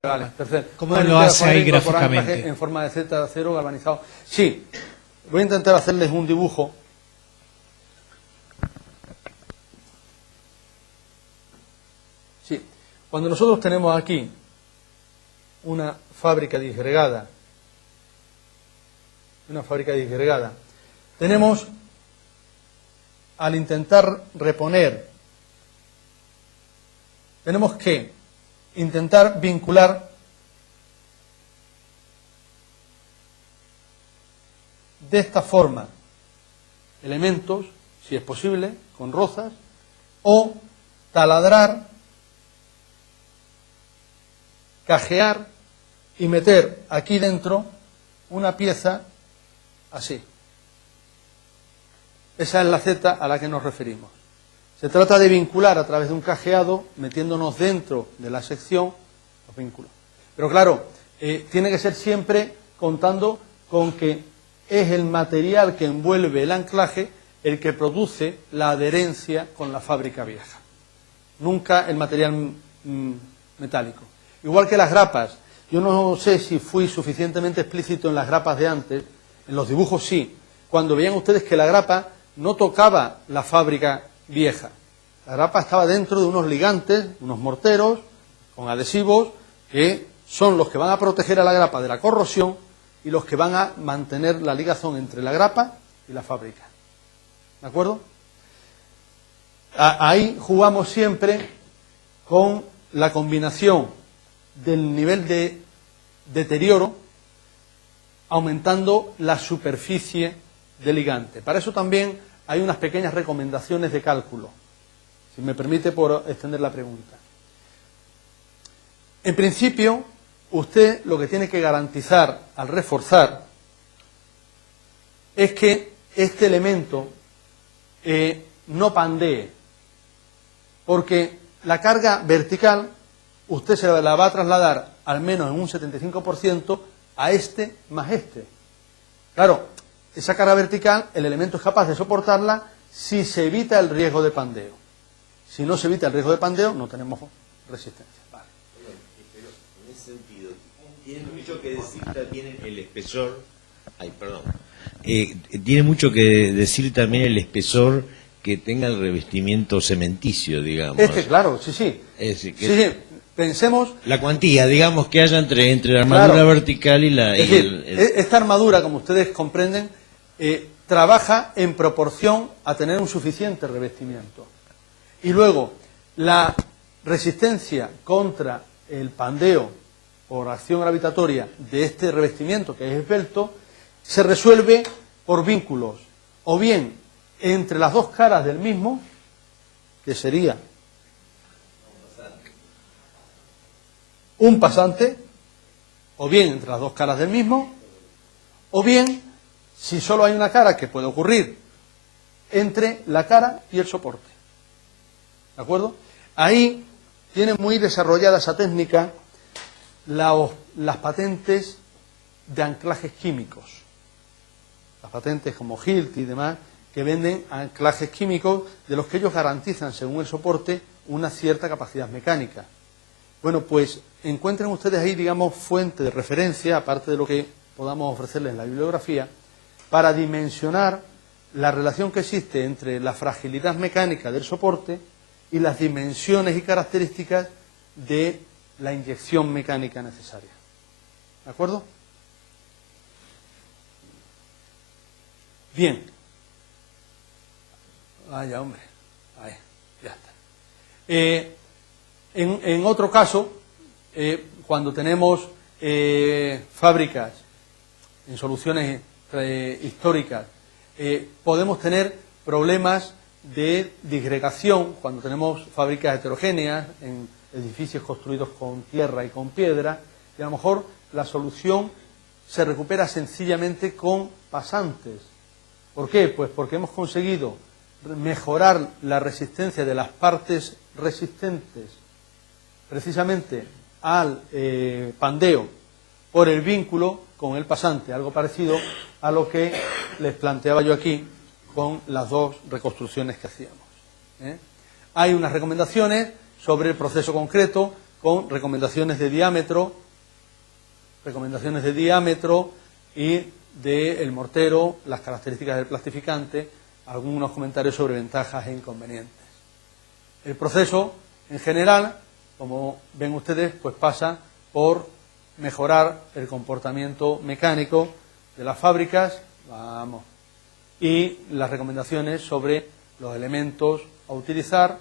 Vale, tercero. ¿Cómo lo hace ahí gráficamente? En forma de Z de acero galvanizado. Sí, voy a intentar hacerles un dibujo. Sí, cuando nosotros tenemos aquí una fábrica disgregada, tenemos, al intentar reponer, tenemos que intentar vincular de esta forma elementos, si es posible, con rozas, o taladrar, cajear y meter aquí dentro una pieza así. Esa es la Z a la que nos referimos. Se trata de vincular a través de un cajeado, metiéndonos dentro de la sección, los vínculos. Pero claro, tiene que ser siempre contando con que es el material que envuelve el anclaje el que produce la adherencia con la fábrica vieja. Nunca el material metálico. Igual que las grapas. Yo no sé si fui suficientemente explícito en las grapas de antes, en los dibujos sí. Cuando veían ustedes que la grapa no tocaba la fábrica vieja. La grapa estaba dentro de unos ligantes, unos morteros, con adhesivos, que son los que van a proteger a la grapa de la corrosión y los que van a mantener la ligazón entre la grapa y la fábrica. ¿De acuerdo? Ahí jugamos siempre con la combinación del nivel de deterioro aumentando la superficie del ligante. Para eso también hay unas pequeñas recomendaciones de cálculo, si me permite por extender la pregunta. En principio, usted lo que tiene que garantizar al reforzar es que este elemento no pandee, porque la carga vertical usted se la va a trasladar al menos en un 75% a este más este. Claro, esa carga vertical, el elemento es capaz de soportarla si se evita el riesgo de pandeo. Si no se evita el riesgo de pandeo, no tenemos resistencia. Vale. Pero en ese sentido, tiene mucho que decir también el espesor. Tiene mucho que decir también el espesor que tenga el revestimiento cementicio, digamos. Claro, sí, sí. Sí. Pensemos... La cuantía, digamos, que haya entre la armadura vertical y la... Es decir, esta armadura, como ustedes comprenden, trabaja en proporción a tener un suficiente revestimiento. Y luego, la resistencia contra el pandeo por acción gravitatoria de este revestimiento, que es esbelto, se resuelve por vínculos, o bien entre las dos caras del mismo, que sería un pasante, o bien entre las dos caras del mismo, o bien, si solo hay una cara, que puede ocurrir, entre la cara y el soporte. ¿De acuerdo? Ahí tienen muy desarrollada esa técnica las patentes de anclajes químicos. Las patentes como Hilt y demás, que venden anclajes químicos de los que ellos garantizan, según el soporte, una cierta capacidad mecánica. Bueno, pues encuentren ustedes ahí, digamos, fuente de referencia, aparte de lo que podamos ofrecerles en la bibliografía, para dimensionar la relación que existe entre la fragilidad mecánica del soporte y las dimensiones y características de la inyección mecánica necesaria. ¿De acuerdo? Bien. Vaya, hombre. Ahí, ya está. En otro caso, cuando tenemos fábricas en soluciones históricas, podemos tener problemas de disgregación cuando tenemos fábricas heterogéneas en edificios construidos con tierra y con piedra, y a lo mejor la solución se recupera sencillamente con pasantes. ¿Por qué? Pues porque hemos conseguido mejorar la resistencia de las partes resistentes precisamente al pandeo por el vínculo con el pasante, algo parecido a lo que les planteaba yo aquí con las dos reconstrucciones que hacíamos. Hay unas recomendaciones sobre el proceso concreto, con recomendaciones de diámetro y del mortero, las características del plastificante, algunos comentarios sobre ventajas e inconvenientes. El proceso, en general, como ven ustedes, pues pasa por mejorar el comportamiento mecánico de las fábricas, y las recomendaciones sobre los elementos a utilizar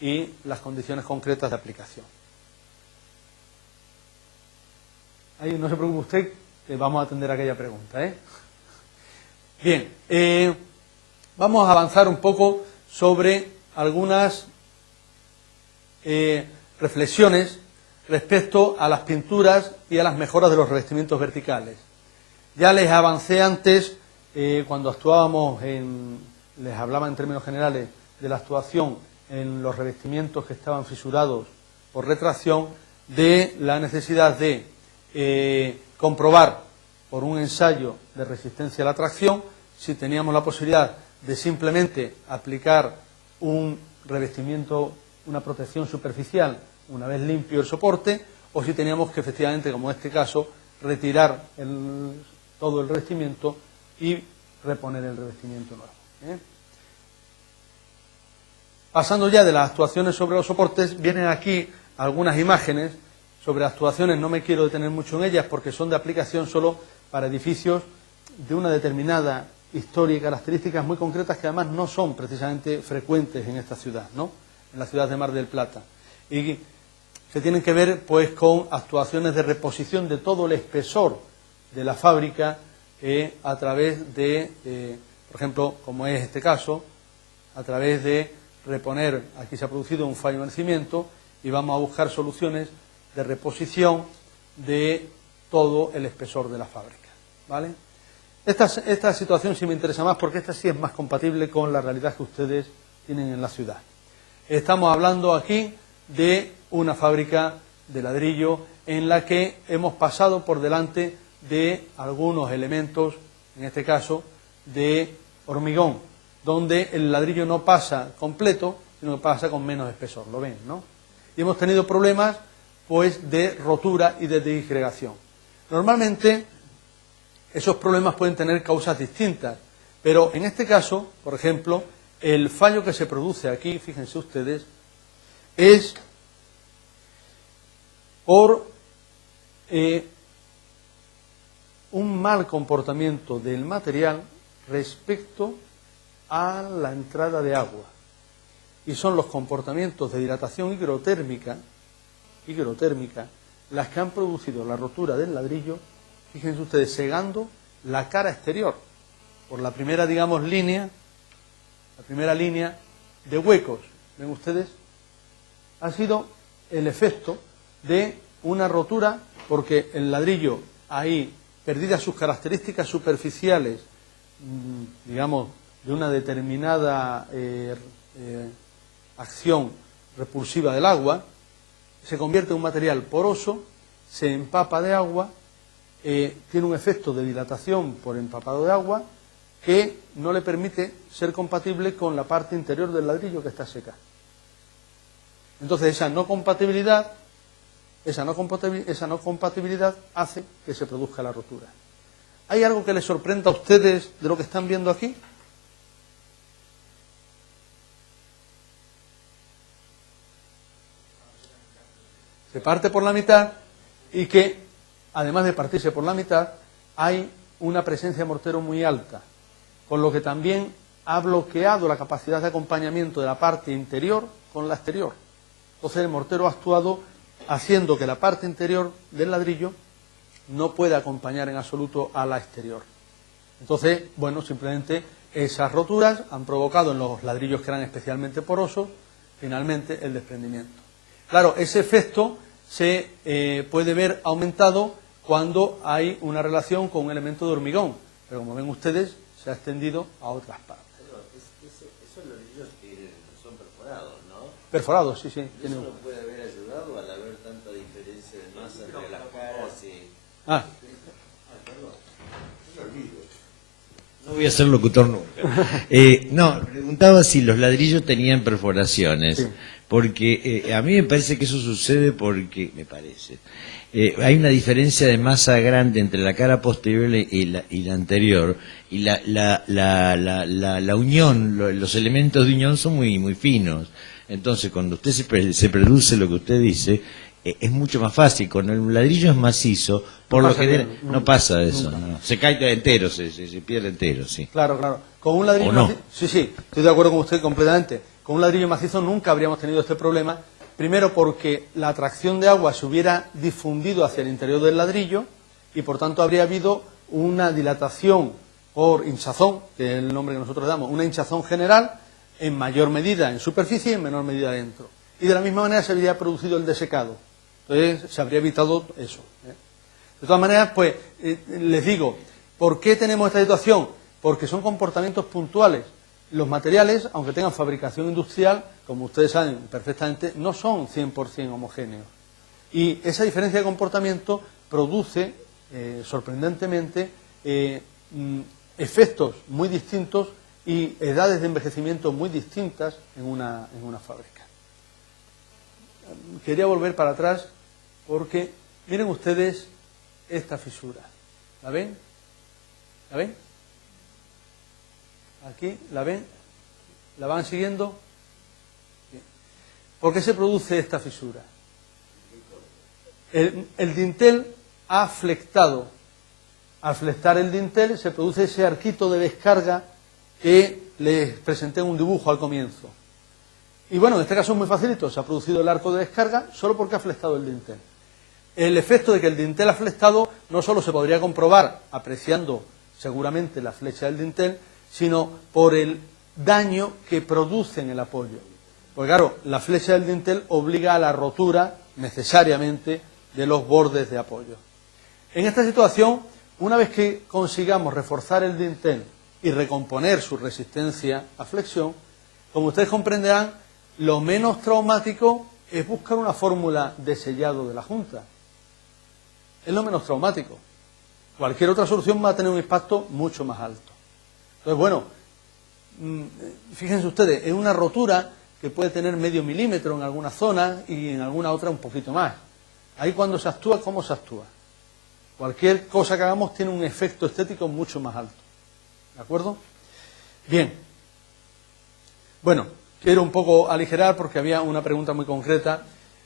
y las condiciones concretas de aplicación. Ahí no se preocupe usted, que vamos a atender aquella pregunta, ¿eh? Bien, vamos a avanzar un poco sobre algunas reflexiones respecto a las pinturas y a las mejoras de los revestimientos verticales. Ya les avancé antes, cuando actuábamos les hablaba en términos generales de la actuación en los revestimientos que estaban fisurados por retracción, de la necesidad de comprobar por un ensayo de resistencia a la tracción si teníamos la posibilidad de simplemente aplicar un revestimiento, una protección superficial una vez limpio el soporte, o si teníamos que efectivamente, como en este caso, retirar todo el revestimiento y reponer el revestimiento nuevo. Pasando ya de las actuaciones sobre los soportes, vienen aquí algunas imágenes sobre actuaciones. No me quiero detener mucho en ellas porque son de aplicación solo para edificios de una determinada historia y características muy concretas que además no son precisamente frecuentes en esta ciudad, ¿no? En la ciudad de Mar del Plata. Y se tienen que ver pues con actuaciones de reposición de todo el espesor de la fábrica a través de, por ejemplo, como es este caso, a través de reponer, aquí se ha producido un fallo en el cimiento y vamos a buscar soluciones de reposición de todo el espesor de la fábrica, ¿vale? Esta situación sí me interesa más porque esta sí es más compatible con la realidad que ustedes tienen en la ciudad. Estamos hablando aquí de una fábrica de ladrillo en la que hemos pasado por delante de algunos elementos, en este caso de hormigón, donde el ladrillo no pasa completo, sino que pasa con menos espesor, ¿lo ven, no? Y hemos tenido problemas pues de rotura y de disgregación. Normalmente esos problemas pueden tener causas distintas, pero en este caso, por ejemplo, el fallo que se produce aquí, fíjense ustedes, es por un mal comportamiento del material respecto a la entrada de agua. Y son los comportamientos de dilatación higrotérmica las que han producido la rotura del ladrillo, fíjense ustedes, cegando la cara exterior por la primera, digamos, línea de huecos. ¿Ven ustedes? Ha sido el efecto de una rotura porque el ladrillo ahí, perdidas sus características superficiales, digamos, de una determinada acción repulsiva del agua, se convierte en un material poroso, se empapa de agua, tiene un efecto de dilatación por empapado de agua que no le permite ser compatible con la parte interior del ladrillo que está seca. Entonces esa no compatibilidad hace que se produzca la rotura. ¿Hay algo que les sorprenda a ustedes de lo que están viendo aquí? Se parte por la mitad y que, además de partirse por la mitad, hay una presencia de mortero muy alta, con lo que también ha bloqueado la capacidad de acompañamiento de la parte interior con la exterior. Entonces el mortero ha actuado haciendo que la parte interior del ladrillo no pueda acompañar en absoluto a la exterior. Entonces, bueno, simplemente esas roturas han provocado en los ladrillos que eran especialmente porosos, finalmente el desprendimiento. Claro, ese efecto se puede ver aumentado cuando hay una relación con un elemento de hormigón, pero como ven ustedes, se ha extendido a otras partes. Esos ladrillos que son perforados, ¿no? Perforados, sí, sí. ¿Eso no puede haber ayudado al haber tanta diferencia de masa entre las caras y...? No voy a ser locutor nunca. No, preguntaba si los ladrillos tenían perforaciones, sí. Porque a mí me parece que eso sucede porque, hay una diferencia de masa grande entre la cara posterior y la anterior, y la unión, los elementos de unión son muy finos. Entonces, cuando usted se produce lo que usted dice, es mucho más fácil. Con el ladrillo es macizo, por lo general no pasa eso. No. Se cae entero, se pierde entero, sí. Claro. Con un ladrillo macizo, sí, estoy de acuerdo con usted completamente. Con un ladrillo macizo nunca habríamos tenido este problema. Primero porque la atracción de agua se hubiera difundido hacia el interior del ladrillo y por tanto habría habido una dilatación por hinchazón, que es el nombre que nosotros damos, una hinchazón general en mayor medida en superficie y en menor medida dentro. Y de la misma manera se habría producido el desecado. Entonces se habría evitado eso. De todas maneras, pues, les digo, ¿por qué tenemos esta situación? Porque son comportamientos puntuales. Los materiales, aunque tengan fabricación industrial, como ustedes saben perfectamente, no son 100% homogéneos. Y esa diferencia de comportamiento produce, sorprendentemente, efectos muy distintos y edades de envejecimiento muy distintas en una fábrica. Quería volver para atrás porque miren ustedes esta fisura. ¿La ven? ¿La ven? Aquí, ¿la ven? ¿La van siguiendo? Bien. ¿Por qué se produce esta fisura? El dintel ha flectado. Al flectar el dintel se produce ese arquito de descarga que les presenté en un dibujo al comienzo. Y bueno, en este caso es muy facilito, se ha producido el arco de descarga solo porque ha flectado el dintel. El efecto de que el dintel ha flectado no solo se podría comprobar apreciando seguramente la flecha del dintel, sino por el daño que produce en el apoyo. Porque claro, la flecha del dintel obliga a la rotura necesariamente de los bordes de apoyo. En esta situación, una vez que consigamos reforzar el dintel y recomponer su resistencia a flexión, como ustedes comprenderán, lo menos traumático es buscar una fórmula de sellado de la junta. Es lo menos traumático. Cualquier otra solución va a tener un impacto mucho más alto. Entonces, bueno, fíjense ustedes, es una rotura que puede tener medio milímetro en alguna zona y en alguna otra un poquito más. Ahí cuando se actúa, ¿cómo se actúa? Cualquier cosa que hagamos tiene un efecto estético mucho más alto. ¿De acuerdo? Bien. Bueno, quiero un poco aligerar porque había una pregunta muy concreta.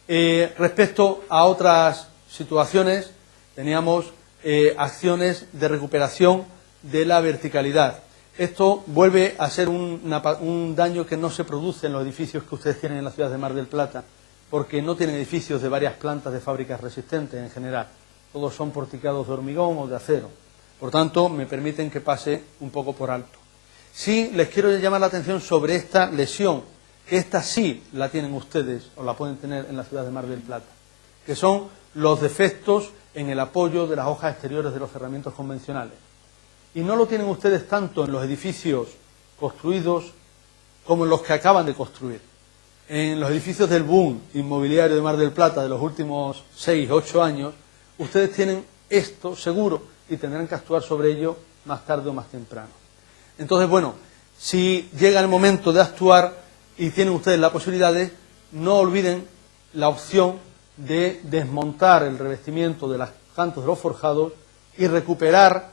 Respecto a otras situaciones, teníamos acciones de recuperación de la verticalidad. Esto vuelve a ser un daño que no se produce en los edificios que ustedes tienen en la ciudad de Mar del Plata, porque no tienen edificios de varias plantas de fábricas resistentes en general. Todos son porticados de hormigón o de acero. Por tanto, me permiten que pase un poco por alto. Sí, les quiero llamar la atención sobre esta lesión, que esta sí la tienen ustedes, o la pueden tener en la ciudad de Mar del Plata, que son los defectos en el apoyo de las hojas exteriores de los cerramientos convencionales. Y no lo tienen ustedes tanto en los edificios construidos como en los que acaban de construir. En los edificios del boom inmobiliario de Mar del Plata de los últimos 6 o 8 años, ustedes tienen esto seguro y tendrán que actuar sobre ello más tarde o más temprano. Entonces, bueno, si llega el momento de actuar y tienen ustedes la posibilidad de, no olviden la opción de desmontar el revestimiento de los cantos de los forjados y recuperar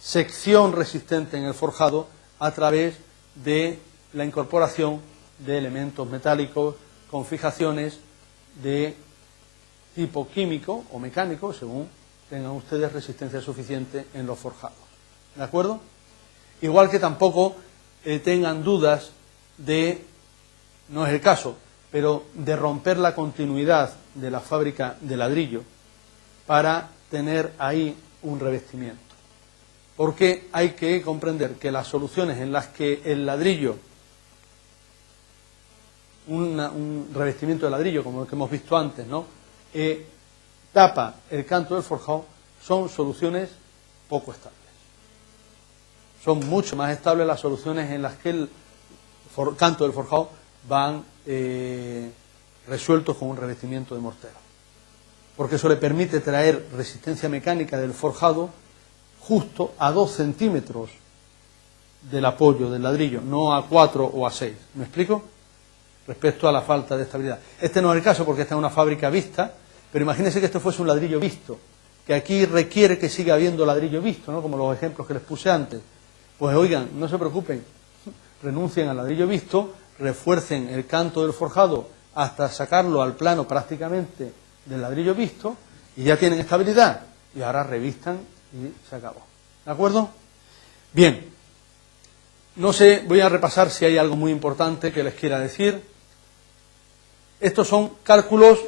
sección resistente en el forjado a través de la incorporación de elementos metálicos con fijaciones de tipo químico o mecánico, según tengan ustedes resistencia suficiente en los forjados. ¿De acuerdo? Igual que tampoco tengan dudas de, no es el caso, pero de romper la continuidad de la fábrica de ladrillo para tener ahí un revestimiento. Porque hay que comprender que las soluciones en las que el ladrillo, un revestimiento de ladrillo como el que hemos visto antes, ¿no?, tapa el canto del forjado, son soluciones poco estables. Son mucho más estables las soluciones en las que el canto del forjado van resueltos con un revestimiento de mortero. Porque eso le permite traer resistencia mecánica del forjado justo a 2 centímetros del apoyo del ladrillo, no a 4 o a 6. ¿Me explico? Respecto a la falta de estabilidad. Este no es el caso porque esta es una fábrica vista, pero imagínense que esto fuese un ladrillo visto, que aquí requiere que siga habiendo ladrillo visto, ¿no? Como los ejemplos que les puse antes. Pues oigan, no se preocupen, renuncien al ladrillo visto, refuercen el canto del forjado hasta sacarlo al plano prácticamente del ladrillo visto y ya tienen estabilidad. Y ahora revistan y se acabó. ¿De acuerdo? Bien. No sé, voy a repasar si hay algo muy importante que les quiera decir. Estos son cálculos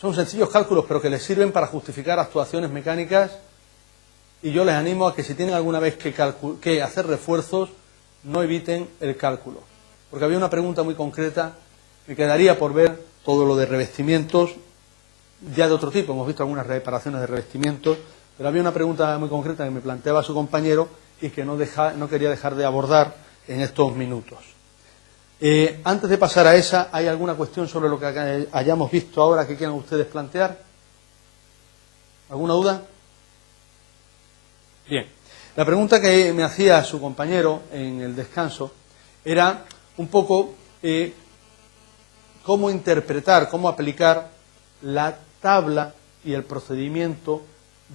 son sencillos cálculos, pero que les sirven para justificar actuaciones mecánicas, y yo les animo a que si tienen alguna vez que hacer refuerzos, no eviten el cálculo. Porque había una pregunta muy concreta, me quedaría por ver todo lo de revestimientos, ya de otro tipo, hemos visto algunas reparaciones de revestimientos, pero había una pregunta muy concreta que me planteaba su compañero y que no quería dejar de abordar en estos minutos. Antes de pasar a esa, ¿hay alguna cuestión sobre lo que hayamos visto ahora que quieran ustedes plantear? ¿Alguna duda? Bien. La pregunta que me hacía su compañero en el descanso era un poco cómo interpretar, cómo aplicar la tabla y el procedimiento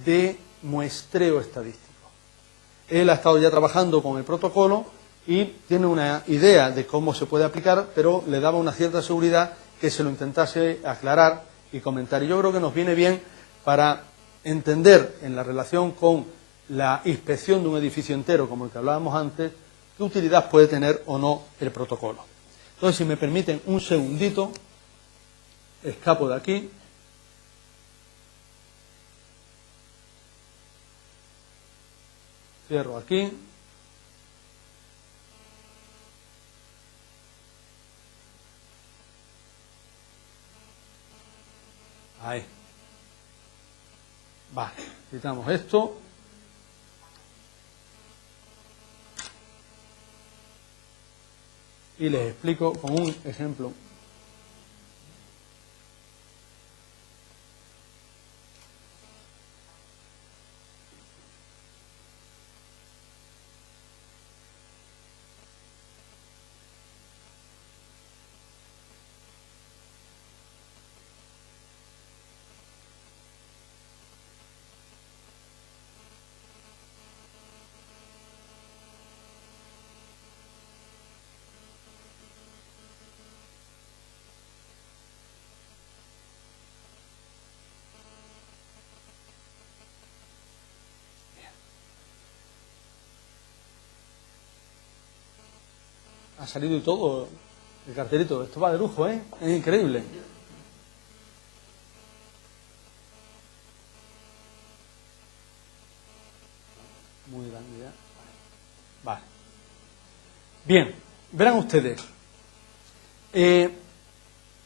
de muestreo estadístico. Él ha estado ya trabajando con el protocolo y tiene una idea de cómo se puede aplicar, pero le daba una cierta seguridad que se lo intentase aclarar y comentar. Y yo creo que nos viene bien para entender en la relación con la inspección de un edificio entero, como el que hablábamos antes, qué utilidad puede tener o no el protocolo. Entonces, si me permiten un segundito, escapo de aquí. Cierro aquí. Ahí. Vale, quitamos esto. Y les explico con un ejemplo. Ha salido y todo el cartelito. Esto va de lujo, ¿eh? Es increíble. Muy grande ya. Vale. Bien, verán ustedes.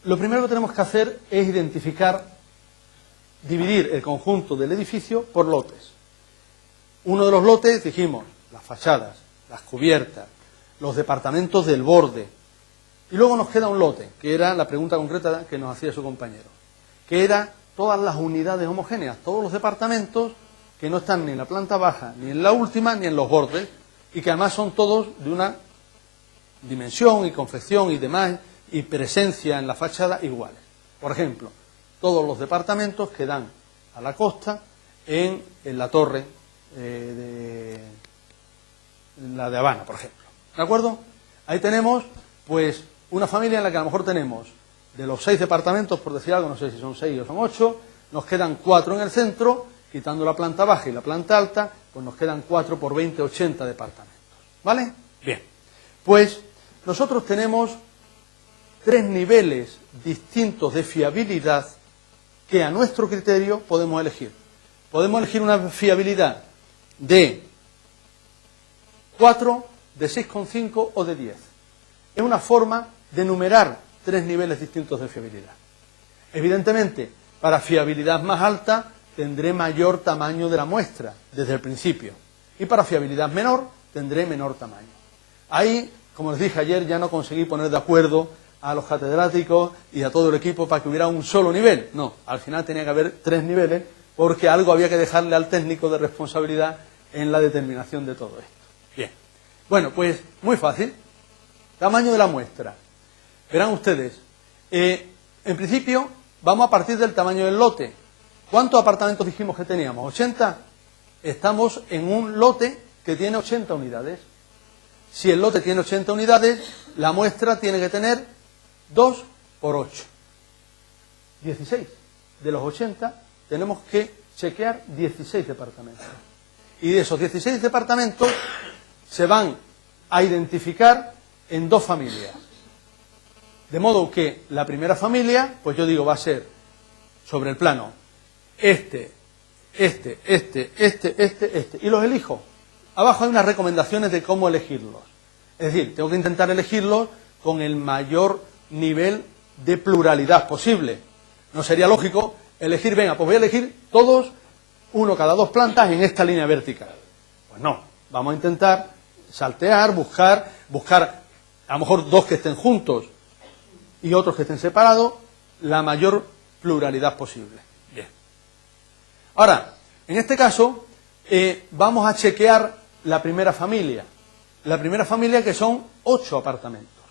Lo primero que tenemos que hacer es dividir el conjunto del edificio por lotes. Uno de los lotes, dijimos, las fachadas, las cubiertas, los departamentos del borde. Y luego nos queda un lote, que era la pregunta concreta que nos hacía su compañero, que era todas las unidades homogéneas, todos los departamentos que no están ni en la planta baja, ni en la última, ni en los bordes, y que además son todos de una dimensión y confección y demás, y presencia en la fachada iguales. Por ejemplo, todos los departamentos que dan a la costa en la torre la de Habana, por ejemplo. ¿De acuerdo? Ahí tenemos, pues, una familia en la que a lo mejor tenemos, de los 6 departamentos, por decir algo, no sé si son 6 o son 8, nos quedan 4 en el centro, quitando la planta baja y la planta alta, pues nos quedan 4 por 20, 80 departamentos. ¿Vale? Bien. Pues, nosotros tenemos 3 niveles distintos de fiabilidad que a nuestro criterio podemos elegir. Podemos elegir una fiabilidad de 4, de 6,5 o de 10. Es una forma de numerar 3 niveles distintos de fiabilidad. Evidentemente, para fiabilidad más alta tendré mayor tamaño de la muestra desde el principio. Y para fiabilidad menor tendré menor tamaño. Ahí, como les dije ayer, ya no conseguí poner de acuerdo a los catedráticos y a todo el equipo para que hubiera un solo nivel. No, al final tenía que haber 3 niveles porque algo había que dejarle al técnico de responsabilidad en la determinación de todo esto. Bueno, pues muy fácil. Tamaño de la muestra. Verán ustedes, en principio vamos a partir del tamaño del lote. ¿Cuántos apartamentos dijimos que teníamos? ¿80? Estamos en un lote que tiene 80 unidades. Si el lote tiene 80 unidades, la muestra tiene que tener 2 por 8. 16. De los 80 tenemos que chequear 16 departamentos. Y de esos 16 departamentos se van a identificar en 2 familias. De modo que la primera familia, pues yo digo, va a ser sobre el plano este. Y los elijo. Abajo hay unas recomendaciones de cómo elegirlos. Es decir, tengo que intentar elegirlos con el mayor nivel de pluralidad posible. No sería lógico elegir, venga, pues voy a elegir todos, uno cada 2 plantas en esta línea vertical. Pues no, vamos a intentar saltear, buscar a lo mejor 2 que estén juntos y otros que estén separados, la mayor pluralidad posible. Bien. Ahora, en este caso, vamos a chequear la primera familia. La primera familia, que son 8 apartamentos.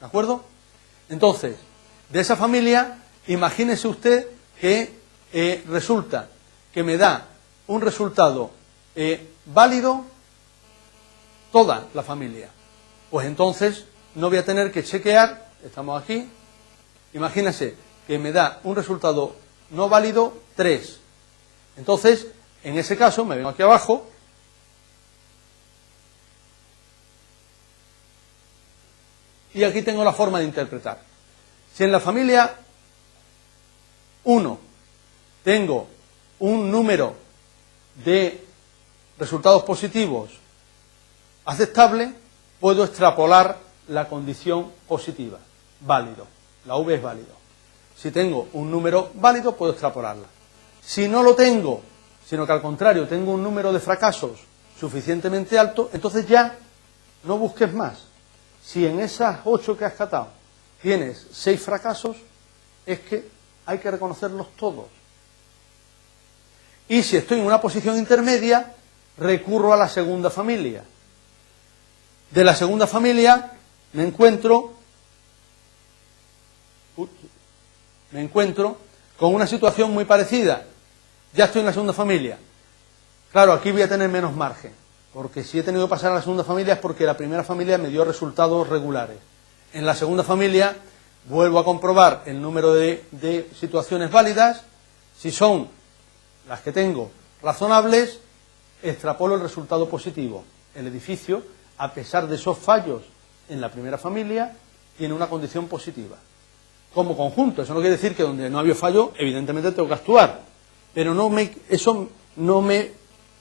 ¿De acuerdo? Entonces, de esa familia, imagínese usted que resulta que me da un resultado válido toda la familia. Pues entonces no voy a tener que chequear, estamos aquí, imagínese que me da un resultado no válido 3. Entonces, en ese caso, me vengo aquí abajo y aquí tengo la forma de interpretar. Si en la familia 1 tengo un número de resultados positivos aceptable, puedo extrapolar la condición positiva, válido. La V es válido. Si tengo un número válido, puedo extrapolarla. Si no lo tengo, sino que al contrario, tengo un número de fracasos suficientemente alto, entonces ya no busques más. Si en esas 8 que has catado tienes 6 fracasos, es que hay que reconocerlos todos. Y si estoy en una posición intermedia, recurro a la segunda familia. De la segunda familia me encuentro con una situación muy parecida. Ya estoy en la segunda familia. Claro, aquí voy a tener menos margen, porque si he tenido que pasar a la segunda familia es porque la primera familia me dio resultados regulares. En la segunda familia vuelvo a comprobar el número de situaciones válidas. Si son las que tengo razonables, extrapolo el resultado positivo. El edificio, a pesar de esos fallos en la primera familia, tiene una condición positiva. Como conjunto, eso no quiere decir que donde no había fallo, evidentemente tengo que actuar. Pero eso no me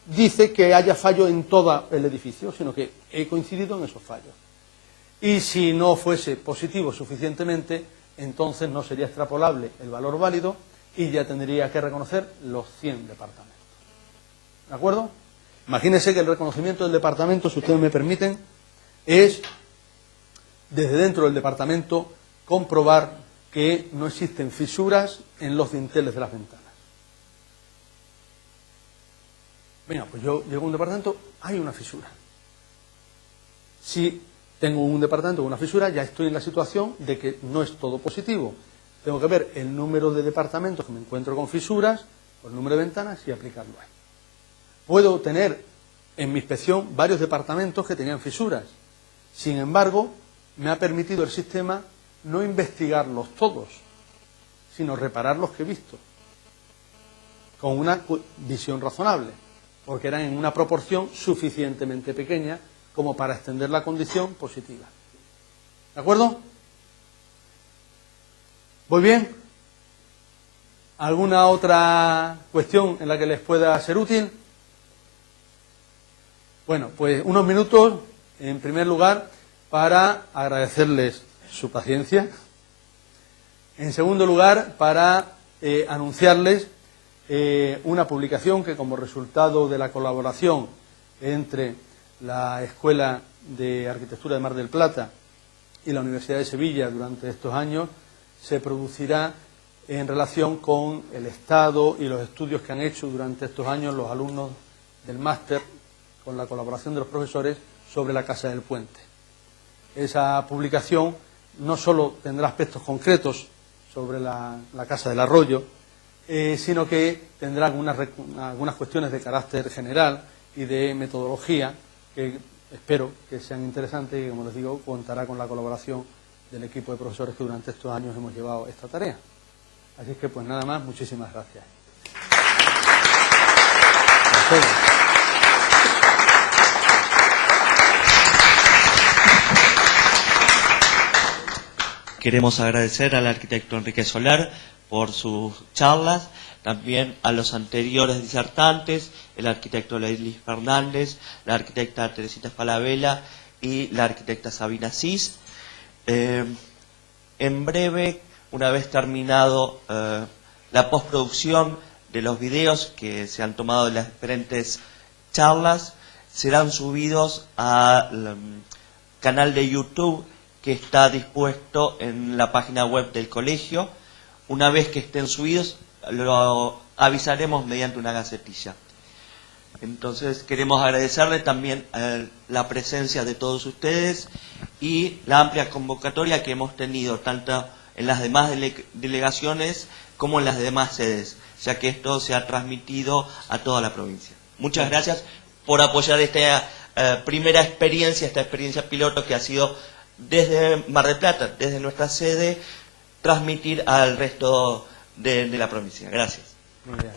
dice que haya fallo en todo el edificio, sino que he coincidido en esos fallos. Y si no fuese positivo suficientemente, entonces no sería extrapolable el valor válido y ya tendría que reconocer los 100 departamentos. ¿De acuerdo? Imagínense que el reconocimiento del departamento, si ustedes me permiten, es desde dentro del departamento comprobar que no existen fisuras en los dinteles de las ventanas. Venga, pues yo llego a un departamento, hay una fisura. Si tengo un departamento con una fisura, ya estoy en la situación de que no es todo positivo. Tengo que ver el número de departamentos que me encuentro con fisuras, o el número de ventanas y aplicarlo ahí. Puedo tener en mi inspección varios departamentos que tenían fisuras. Sin embargo, me ha permitido el sistema no investigarlos todos, sino reparar los que he visto, con una visión razonable, porque eran en una proporción suficientemente pequeña como para extender la condición positiva. ¿De acuerdo? ¿Voy bien? ¿Alguna otra cuestión en la que les pueda ser útil? Bueno, pues unos minutos, en primer lugar, para agradecerles su paciencia. En segundo lugar, para anunciarles una publicación que, como resultado de la colaboración entre la Escuela de Arquitectura de Mar del Plata y la Universidad de Sevilla durante estos años, se producirá en relación con el estado y los estudios que han hecho durante estos años los alumnos del máster, con la colaboración de los profesores, sobre la Casa del Puente. Esa publicación no solo tendrá aspectos concretos sobre la Casa del Arroyo, sino que tendrá algunas cuestiones de carácter general y de metodología que espero que sean interesantes y que, como les digo, contará con la colaboración del equipo de profesores que durante estos años hemos llevado esta tarea. Así que, pues nada más, muchísimas gracias. Queremos agradecer al arquitecto Enrique Soler por sus charlas, también a los anteriores disertantes, el arquitecto Leilis Fernández, la arquitecta Teresita Falabella y la arquitecta Sabina Cis. En breve, una vez terminado la postproducción de los videos que se han tomado de las diferentes charlas, serán subidos al canal de YouTube que está dispuesto en la página web del colegio. Una vez que estén subidos, lo avisaremos mediante una gacetilla. Entonces, queremos agradecerle también la presencia de todos ustedes y la amplia convocatoria que hemos tenido, tanto en las demás delegaciones como en las demás sedes, ya que esto se ha transmitido a toda la provincia. Muchas gracias por apoyar esta primera experiencia, esta experiencia piloto que ha sido desde Mar del Plata, desde nuestra sede, transmitir al resto de la provincia. Gracias. Muy bien.